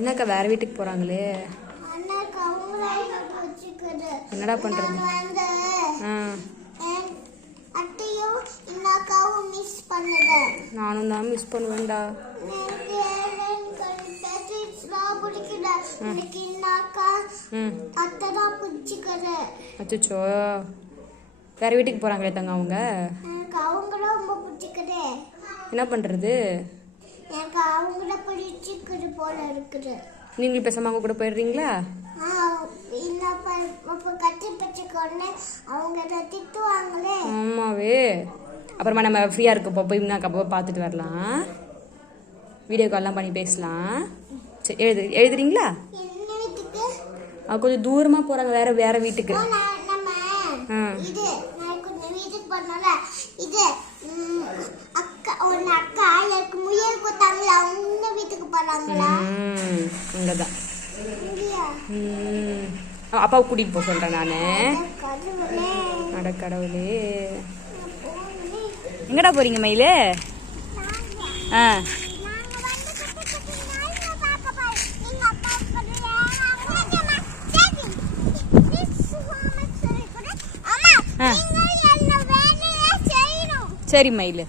என்னக்கா வேற வீட்டுக்கு போறாங்களே? என்னடா பண்றது? நானும் தான் மிஸ் பண்ணுவேன்டா. அச்சோ, வேற வீட்டுக்கு போறாங்களே தங்க அவங்க. என்ன பண்றது? நீங்களும் பேசாம அவங்க கூட போயிடுறீங்களா? ஆமாவே. அப்புறமா நம்ம ஃப்ரீயா இருக்கப்போ போய் அப்போ பார்த்துட்டு வரலாம். வீடியோ கால்லாம் பண்ணி பேசலாம். சரி, எழுதுறீங்களா? கொஞ்சம் தூரமா போறாங்க வேற வீட்டுக்கு. இங்கதான் அப்பாவை கூட்டிட்டு போக சொல்றேன் நானு. அட கடவுளே, எங்கடா போறீங்க மயிலு? சரி மயிலு.